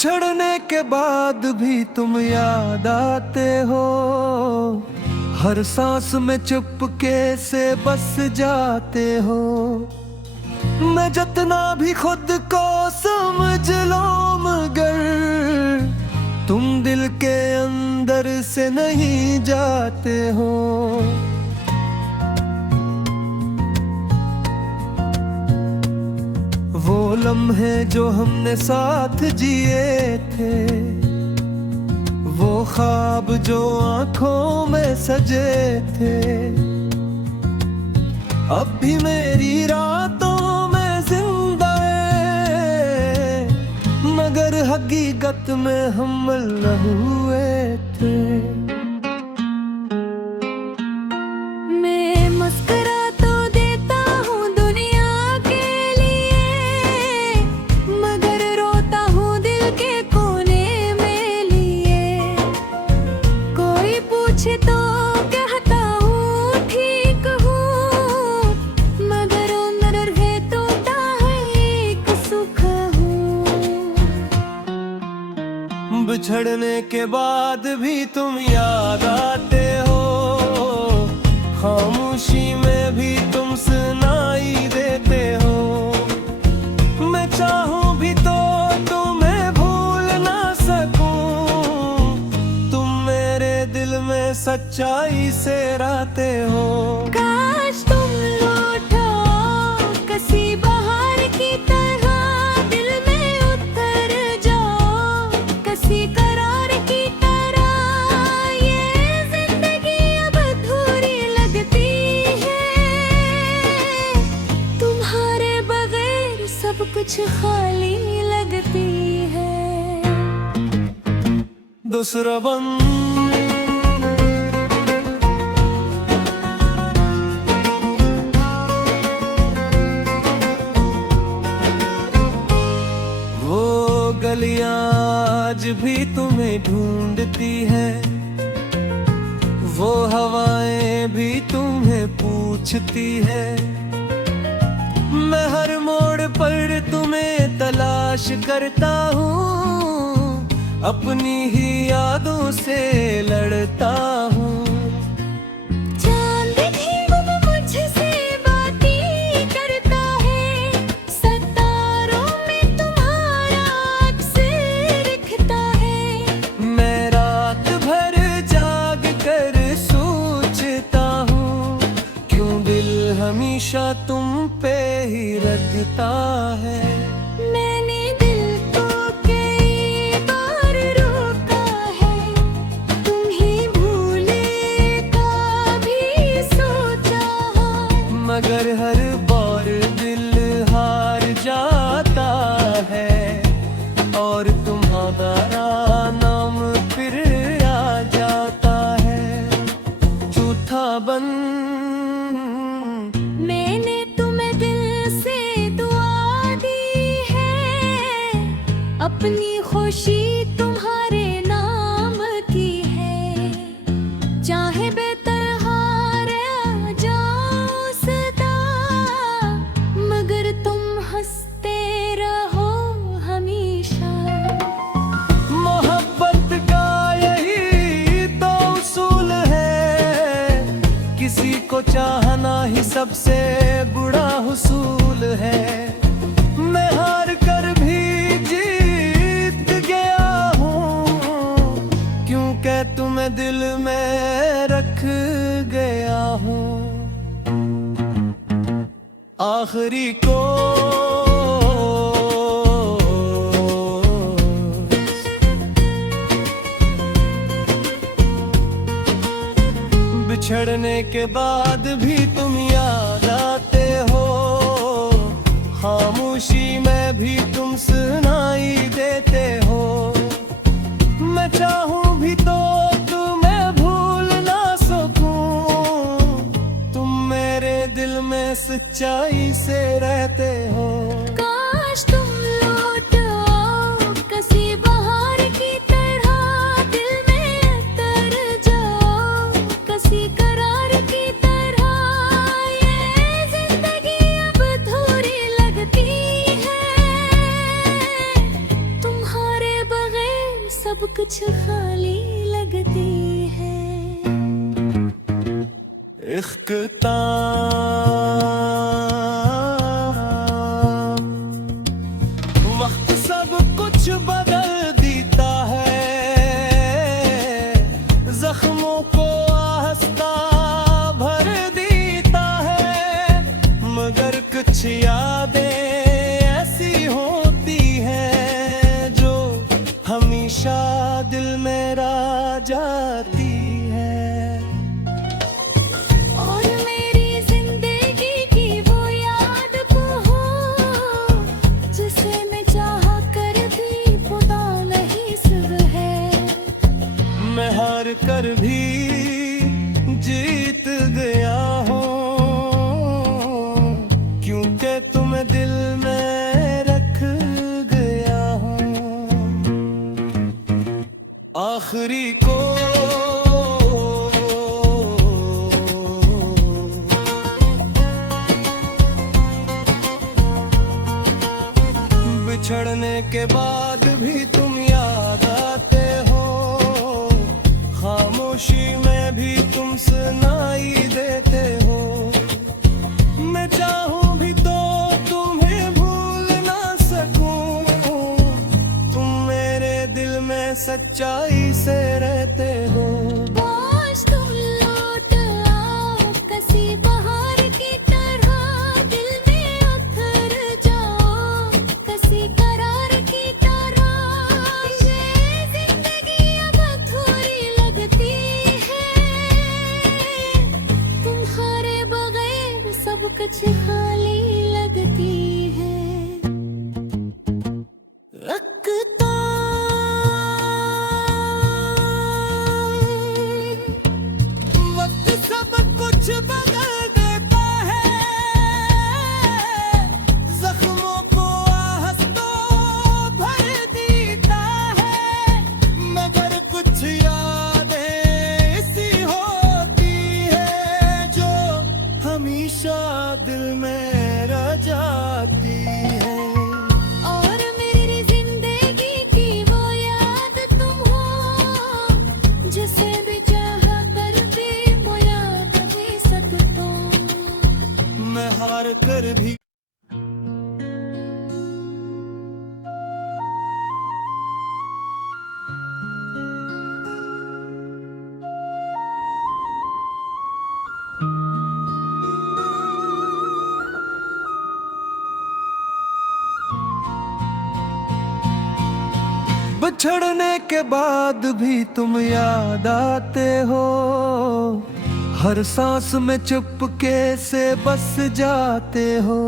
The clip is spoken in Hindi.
बिछड़ने के बाद भी तुम याद आते हो, हर सांस में चुपके से बस जाते हो। मैं जितना भी खुद को समझ लूं मगर तुम दिल के अंदर से नहीं जाते हो। वो लम्हे जो हमने साथ जिए थे, वो ख्वाब जो आंखों में सजे थे, अब भी मेरी रातों में जिंदा है, मगर हकीकत में हम अलग हुए थे। मैं मुस्कुरा तो देता हूँ दुनिया के लिए, मगर रोता हूँ दिल के कोने में लिए। कोई पूछे तो कहता हूँ ठीक हूँ, मगर अंदर है टूटा है एक सुख हूँ। बिछड़ने के बाद भी तुम याद आते हो, खामोशी में भी तुम सुनाई देते हो। मैं चाहूं भी तो तुम्हें भूल ना सकूं, तुम मेरे दिल में सच्चाई से रहते हो। काश तुम लौटो किसी बहार की तरह, दिल में उतर जाओ किसी करार की तरह। ये जिंदगी अब अधूरी लगती है, तुम्हारे बगैर सब कुछ खाली लगती है। दूसरा बंद गलियां आज भी तुम्हें ढूंढती है, वो हवाएं भी तुम्हें पूछती है। मैं हर मोड़ पर तुम्हें तलाश करता हूँ, अपनी ही यादों से लड़ता हूँ। हमेशा तुम पे ही रखता है। मैंने दिल को कई बार रोका है, तुम ही भूले का भी सोचा है, मगर हर बार दिल हार जाता है और तुम्हारा नाम फिर आ जाता है। झूठा बन मैंने तुम्हें दिल से दुआ दी है, अपनी खुशी तुम्हारे नाम की है। चाहे बेतहार आ जाओ सदा, मगर तुम हंसते रहो हमेशा। मोहब्बत का यही तो उसूल है, किसी को चाहना ही सबसे बुरा हुसूल है। मैं हार कर भी जीत गया हूँ, क्योंकि तुम्हें दिल में रख गया हूँ। आखिरी को बिछड़ने के बाद भी तुम याद आते हो, खामोशी में भी तुम सुनाई देते हो। मैं चाहूं भी तो तुम्हें भूल ना सकूं, तुम मेरे दिल में सच्चाई से रहते हो। काश तुम लौटो किसी बहार की तरह, दिल में उतर जाओ किसी करार की तरह। ये जिंदगी अब अधूरी लगती है, तुम्हारे कुछ खाली लगती है। इख्तिताम वक्त सब कुछ बदल देता है, जख्मों को आहिस्ता भर देता है, मगर कुछ यादें ऐसी होती हैं जो हमेशा दिल में रह जाती है। और मेरी जिंदगी की वो याद को हो, जिसे मैं चाहा कर भी खुदा नहीं सब है। मैं हार कर भी जीत गया हूँ, क्योंकि तुम्हें दिल में रख गया हूँ। आखिरी को बिछड़ने के बाद भी तुम याद आते हो, खामोशी में भी तुम सुनाई देते हो। मैं चाहूं भी तो तुम्हें भूल ना सकूं, तुम मेरे दिल में सच्चाई से रहते हो। काश तुम लौट आओ किसी बहार की तरह, दिल में उतर जाओ किसी करार की तरह। ये जिंदगी अब अधूरी लगती है, तुम्हारे बगैर सब कुछ खाली लगती है। वक्त सब कुछ बदल देता है, जख्मों को आहिस्ता भर देता है, मगर कुछ यादें ऐसी होती है जो हमेशा दिल में रह जाती है। और मेरी जिंदगी की वो याद तुम हो, जिसे भी चाहा कर भी वो याद भी सकता। मैं हार कर भी बिछड़ने के बाद भी तुम याद आते हो, हर सांस में चुपके से बस जाते हो।